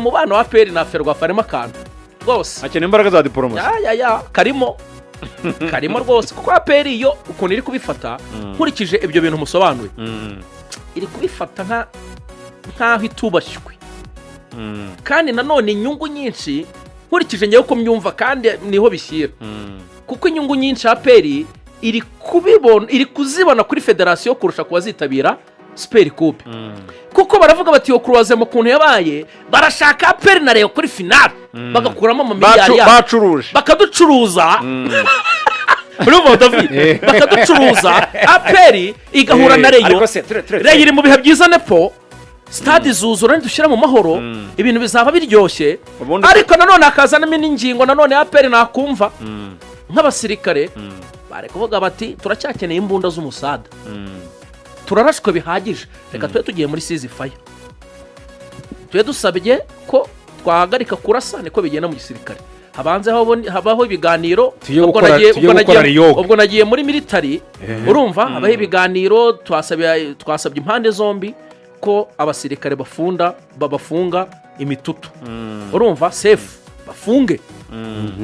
mubano wa APR na Ferwafa arimo akantu rwose akene imbaraga za diplomasi karimo rwose kuko APR iyo ukuntu iri kubifata nkurikije ibyo bintu musobanuye iri kubifata nkaho itubashywe kandi nanone inyungu nyinshi nkurikije ngewe ko myumva kandi niho bishyira kuko inyungu nyinshi APR iri kuzibona kuri federasiyo kurusha kubazitabira Super Coupe kuko baravuga bati yo kuruwaze mu kuntu yabaye barashaka APR na Rayon kuri finale bagakuramo amamiliyari bakaducuruza urumva David bakaducuruza APR igahura na Rayon iri mu bihe byiza nepo stade zuzura ndushyira mu mahoro ibintu bizaba biryoshye ariko nanone akazanamo n'ingingo nanone APR nakumva nk'abasirikare bare kuvuga bati turacyakeneye imbunda z'umusada turarashwe bihagije reka twe tugiye muri ceasefire twe dusabye ko twahagarika kurasa niko bigenda mu gisirikare habaho ibiganiro ubwo nagiye muri military urumva habaho ibiganiro twasabye impande zombi ko abasirikare bafunga imitutu urumva safe bafunge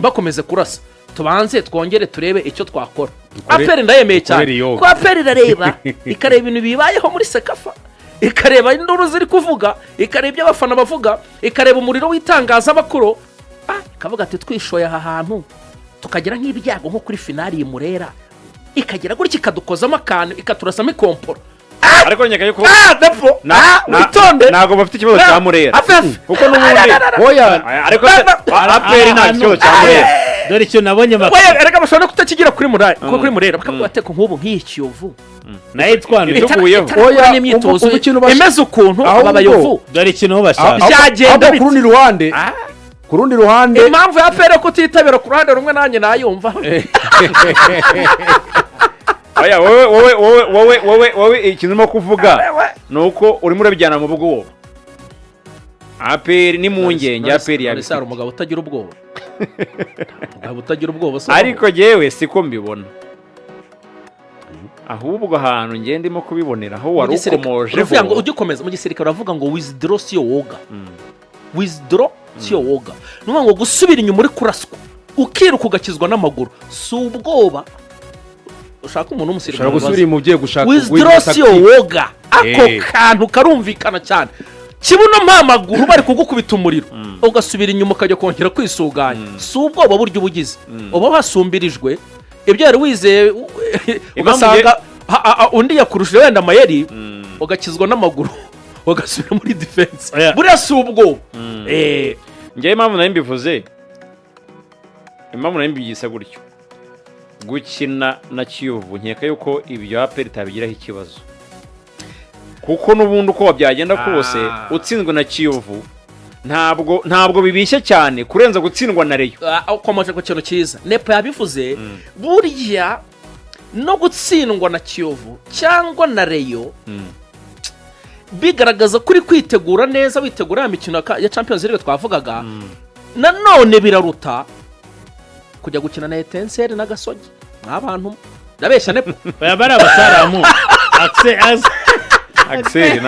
bakomeze kurasa tubanze twongere turebe icyo twakora APR ndayemeye cyane ko APR irareba ikareba ibintu bibayeho muri Sekafa ikareba induru ziri kuvuga ikareba ibyo abafana bavuga ikareba umuriro w'itangaza makuru ikavuga ati twishoye aha hantu tukagira nk'ibyago nko kuri finali y'Imurera ikagira gutya ikadukozamo akantu ikaturasamo ikomporo ariko nyaka yuko witonde nago bafite ikibazo cya Murera kuko n'ubundi oya ariko APR nta kibazo cya Murera dore icyo nabonye erega bashobora kutakigira kuri Murera bakavuga ati ko nk'ubu nk'ikiyovu naye twanduye tuguyeho oya n'imyitozo imeze ukuntu abayovu dore ikintu bashaka byagenda ku rundi ruhande impamvu ya APR ko titabira ku ruhande rumwe nanjye nayumva oya wowe ikintu mo kuvuga nuko urimo urabijyana mu bwoba APR ni mungenge APR yabisara umugabo utagira ubwoba ariko jewe siko mbibona ahubwo ahantu ngiye ndimo kubibonera aho wari ukomoje uvuga ngo ugikomeza mu gisirikare uravuga ngo withdraw siyo woga withdraw siyo woga nuvuga ngo gusubira inyuma uri kuraswa ukiruka ugakizwa n'amaguru si ubwoba ushaka umuntu w'umusirikare gusubira mu bye gushaka withdraw siyo woga ako kantu karumvikana cyane kibuno mpamaguru bari kugukubita umuriro ugasubira inyuma ukajya kongera kwisuganya si ubwoba buryo ubugize uba wasumbirijwe ibyo yari wizeye ugasanga undi yakurushije wenda amayeri ugakizwa n'amaguru ugasubira muri defense buriya si ubwoba ngewe impamvu nari mbivuze impamvu nari mbigise gutyo gukina na Kiyovu nkeka yuko ibyo APR itabigiraho ikibazo kuko n'ubundi uko wabyagenda kose utsinzwe na Kiyovu ntabwo bibishye cyane kurenza gutsindwa na Rayon ukomeje ku kintu cyiza nepa yabivuze burya no gutsindwa na Kiyovu cyangwa na Rayon bigaragaza kuri kwitegura neza witegura imikino ya Champions League twavugaga nanone biraruta kujya gukina na Etincelle na Gasogi n'abantu ndabeshya nepa bayabara abasaramu Axel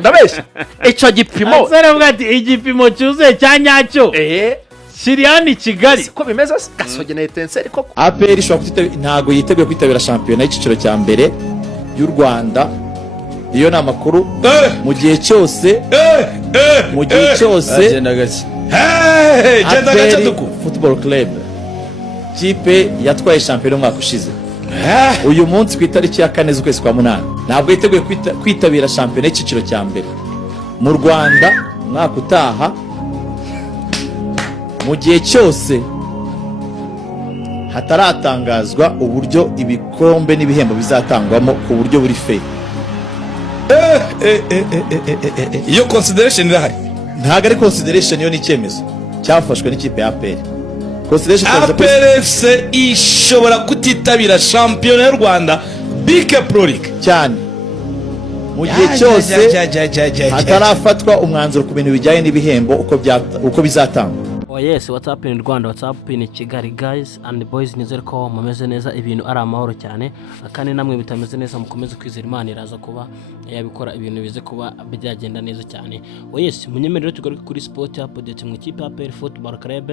ndabeshya icyo gipimo zaravuga ati igipimo cyuzuye cya nyacyo kiri hano i Kigali ko bimeze Gasogi na Etincelle koko APR ntago yiteguye kwitabira shampiyona y'igiciro cya mbere y'u Rwanda iyo ni amakuru mu gihe cyose APR Football Club kipe yatwaye shampiyona umwaka ushize uyu munsi ku itariki ya 4 z'ukwezi kwa 8 ntabwo yiteguye kwitabira shampiyona y'igiciro cya mbere mu Rwanda umwaka utaha mu gihe cyose hataratangazwa uburyo ibikombe n'ibihembo bizatangwamo ku buryo buri fair. Iyo consideration irahari ntago ari consideration, yo ni icyemezo cyafashwe n'ikipe ya APR. APR FC ishobora kutitabira shampiyona y'u Rwanda BK Pro League cyane mu gihe cyose hatarafatwa umwanzuro ku bintu bijyanye n'ibihembo uko bizatangwa. Oh yes, what's up in Rwanda, what's up in Kigali guys and boys, nizere ko mumeze neza, ibintu ari amahoro cyane, kandi namwe bitameze neza mukomeze kwizera Imana iraza kuba yabikora ibintu bize kuba byagenda neza cyane. Oh yes, munyemerero tugaruke kuri sport update mu ikipe ya APR Football Club.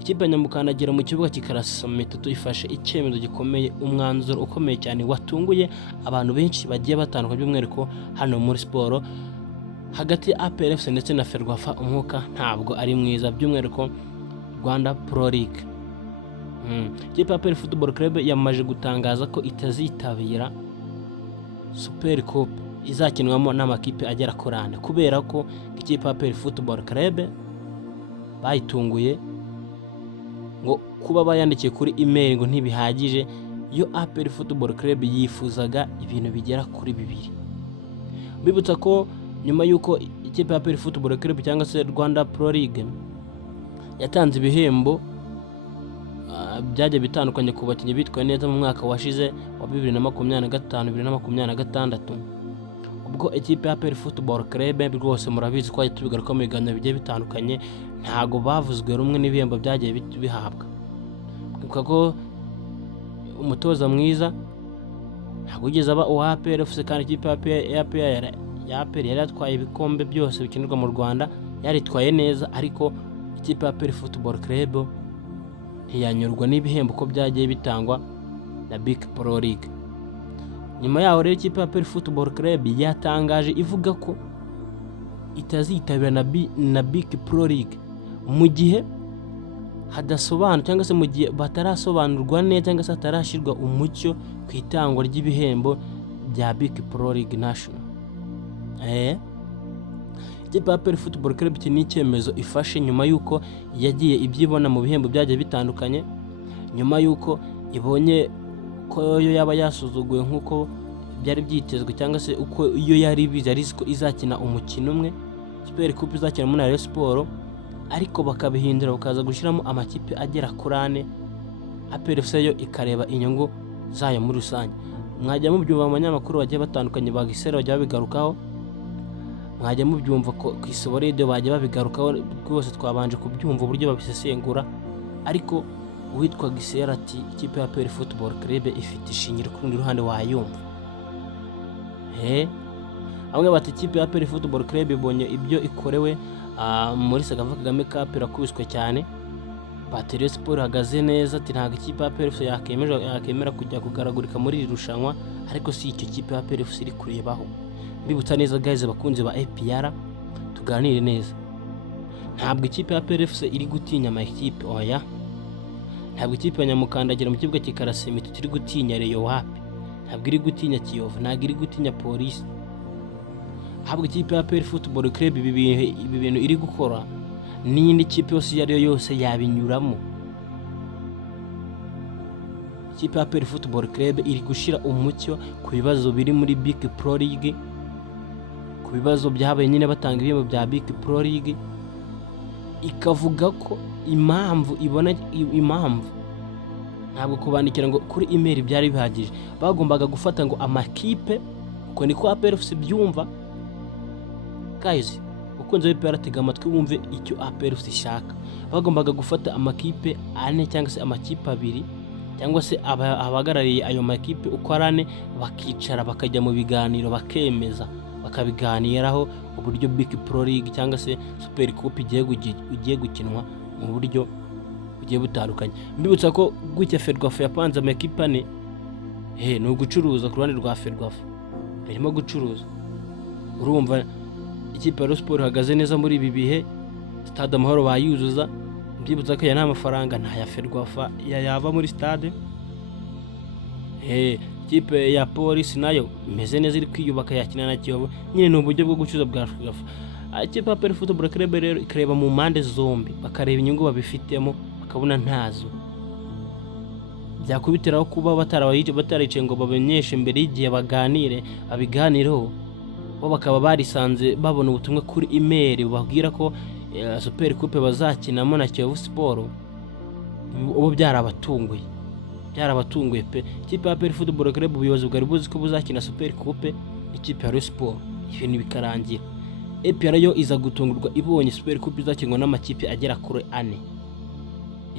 Ikipe Nyamukandagira mu kibuga kikarasa mitatu ifashe icyemezo gikomeye, umwanzuro ukomeye cyane watunguye abantu benshi bagiye batandukanye, by'umwihariko hano muri sport hagati ya APR FC ndetse na Ferwafa. Umwuka ntabwo ari mwiza, by'umwihariko Rwanda Pro League. Ikipe ya APR Football Club yamaje gutangaza ko itazitabira Super Cup izakinwamo n'amakipe agera kuri 4, kubera ko ikipe ya APR Football Club bayitunguye ngo kuba bayandikiye kuri email ngo ntibihagije. Yo APR Football Club yifuzaga ibintu bigera kuri 2. Bibutsa ko nyuma yuko ikipe ya APR Football Club cyangwa se Rwanda Pro League yatanze ibihembo byajya bitandukanye ku bakinnyi bitwaye neza mu mwaka washize wa 2025-2026, ubwo ikipe ya APR Football Club rwose murabizi ko tubigaruka mu biganiro bigiye bitandukanye, ntago bavuzwe rumwe n'ibihembo byagiye bihabwa. Kuko ko umutoza mwiza ntago ugeze aba uwa APR FC, kandi ikipe ya APR yari atwaye ibikombe byose bikinirwa mu Rwanda, yaritwaye neza, ariko ikipe ya APR Football Club ntiyanyurwa n'ibihembo ko byagiye bitangwa na Big Pro League. Nyuma yaho rero ikipe ya APR Football Club yatangaje ivuga ko itazitabira na Big Pro League mu gihe hadasobanura cyangwa se mu gihe batarasobanurwa neza cyangwa se hatarashirwa umucyo ku itangwa ry'ibihembo bya Big Pro League National. Ikipe ya APR Football Club iki ni icyemezo ifashe nyuma yuko yagiye ibyibona mu bihembo byagiye bitandukanye, nyuma yuko ibonye ko yo yaba yasuzuguye nk'uko byari byitezwe, cyangwa se uko iyo yari bizi ari ko izakina umukino umwe Super Cup izakina muri Rayon Sport, ariko bakabihindura bakaza gushyiramo amakipe agera kuri 4. APR FC yo ikareba inyungu zayo muri rusange. Mwajya mubyumva mu banyamakuru bagiye batandukanye bagisera bajya babigarukaho, mwajya mubyumva ko ku Isobo Radio bajya babigarukaho, rwose twabanje kubyumva uburyo babisesengura, ariko uwitwa Gisera ati ikipe ya APR Football Club ifite ishingiro ku rundi ruhande wayumva. Bamwe bati ikipe ya APR Football Club ibonye ibyo ikorewe muri Sagava Kagame Cup irakubiswe cyane, Rayon Sport ihagaze neza, ati ntabwo ikipe ya APR FC yakemera kujya kugaragurika muri iri rushanwa, ariko si icyo ikipe ya APR FC iri kurebaho. Mbibutsa neza guys bakunze ba APR, tuganire neza. Ntabwo ikipe ya APR FC iri gutinya ama equipe, oya. Ntabwo ikipe ya Nyamukandagira mu kibuga kikarasa mitatu iri gutinya Rayon wapi. Ntabwo iri gutinya Kiyovu, ntabwo iri gutinya Police. Ahubwo ikipe ya APR Football Club ibi bintu iri gukora n'indi kipe yose yariyo yose yabinyuramo. Ikipe ya APR Football Club iri gushira umucyo ku bibazo biri muri Big Pro League, ku bibazo byabaye nyine batanga ibihembo bya Big Pro League, ikavuga ko impamvu ntabwo kubandikira ngo kuri email byari bihagije, bagombaga gufata ngo amakipe, uko niko APR FC byumva. Guys, ukunze APR tega amatwi wumve icyo APR FC ishaka. Bagombaga gufata amakipe 4 cyangwa se amakipe 2, cyangwa se abahagarariye ayo makipe uko 4 bakicara bakajya mu biganiro bakemeza, bakabiganiraho uburyo Big Pro League cyangwa se Super Cup igiye gukinwa mu buryo bugiye butandukanye. Mbibutsa ko gutya Ferwafa yapanze amakipe 4, ni ugucuruza ku ruhande rwa Ferwafa, barimo gucuruza. Urumva ikipe ya Rayon Sport ihagaze neza muri ibi bihe, Stade Amahoro bayuzuza. Mbibutsa ko nta mafaranga nta ya Ferwafa yava muri stade. Ikipe ya Police nayo imeze neza, iri kwiyubaka yakina na Kiyovu, nyine ni uburyo bwo gucuruza bwa Ferwafa. Ikipe ya APR Football Club rero ikareba mu mpande zombi, bakareba inyungu babifitemo, bakabona ntazo. Byakubitiraho kuba bataricaye ngo bamenyeshe mbere y'igihe babiganireho, bo bakaba barisanze babona ubutumwa kuri email babwira ko Super Cup bazakinamo na Kiyovu Sport. Ubu byarabatunguye pe. Ikipe ya APR Football Club ubuyobozi bwari buzi ko buzakina Super Cup ikipe ya Rayon Sport, ibintu bikarangira. APR yo iza gutungurwa ibonye Super Coupe izakinwa n'amakipe agera kuri 4.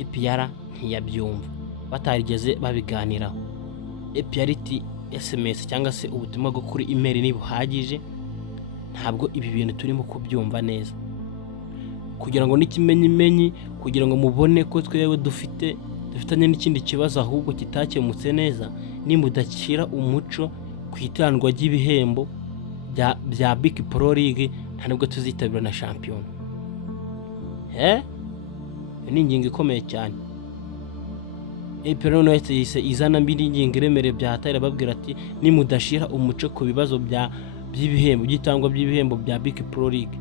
APR ntiyabyumva batarigeze babiganiraho. APR iti SMS cyangwa se ubutumwa bwo kuri email ni buhagije, ntabwo ibi bintu turimo kubyumva neza, kugira ngo n'ikimenyimenyi, kugira ngo mubone ko twewe dufitanye n'ikindi kibazo ahubwo kitakemutse neza, nimudakira umuco ku itangwa ry'ibihembo bya Big Pro League, nta nubwo tuzitabira na shampiyona. Ni ingingo ikomeye cyane. APR United yise izana mbiri ingingo iremereye bya hatari, babwira ati nimudashira umuco ku bibazo by'ibihembo by'itangwa by'ibihembo bya Big Pro League,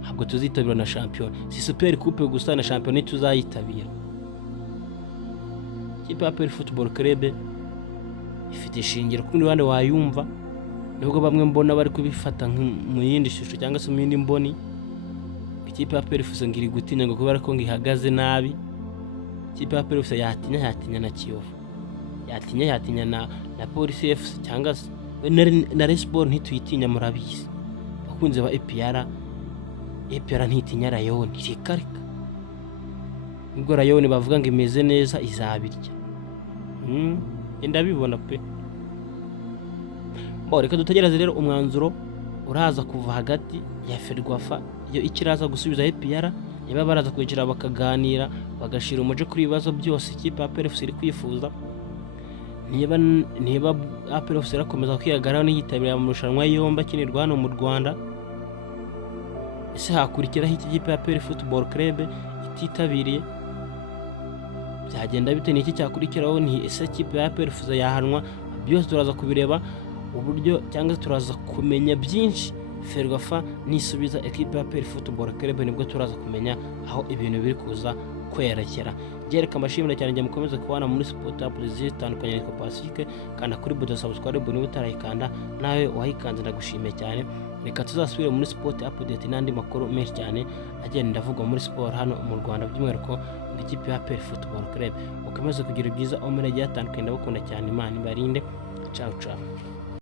ntabwo tuzitabira na shampiyona. Si Super Coupe gusa na shampiyona tuzayitabira. Ikipe ya APR Football Club ifite ishingiro ku ruhande wayumva, nubwo bamwe mbona bari kubifata mu yindi shusho cyangwa se mu yindi mboni. Ikipe ya APR FC ngiri gutinya ngo kubera ko ngihagaze nabi. Ikipe ya APR FC yatinya na Kiyovu, yatinya na Police FC cyangwa se na Resball ntituyitinya, murabizi bakunze ba APR ntitinya Rayon rikarika. Ubwo Rayon bavuga ngo imeze neza izabirya, ndabibona pe. Reka dutegereze rero umwanzuro uraza kuva hagati ya Ferwafa iyo ikiraza gusubiza APR, niba baraza kwicara bakaganira bagashira umuje kuri ibibazo byose ikipe ya APR FC iri kwifuza. Niba APR FC irakomeza kwiyagaraho n'iyitabira mu marushanwa yombi akinirwa hano mu Rwanda, ese hakurikiraho iki kipe ya APR Football Club ititabiriye byagenda bite? N'iki cyakurikiraho? Ni ese ikipe ya APR FC yahanwa? Byose turaza kubireba uburyo cyangwa turaza kumenya byinshi. Ferwafa nisubiza ekipe ya APR Football Club nibwo turaza kumenya aho ibintu biri kuza kwerekera. Jereka amashimira cyane, njye mukomeze kubana muri Sport Updates zitandukanye ariko Pacifique, kandi kuri buto subscribe niba utarayikanda, nawe wayikanze ndagushimiye cyane. Reka tuzasubire muri Sport Update n'andi makuru menshi cyane agenda ndavugwa muri sport hano mu Rwanda, by'umwihariko ikipe ya APR Football Club. Mukomeze kugira byiza omere yatandukanye, ndabakunda cyane, Imana ibarinde. Ciao ciao.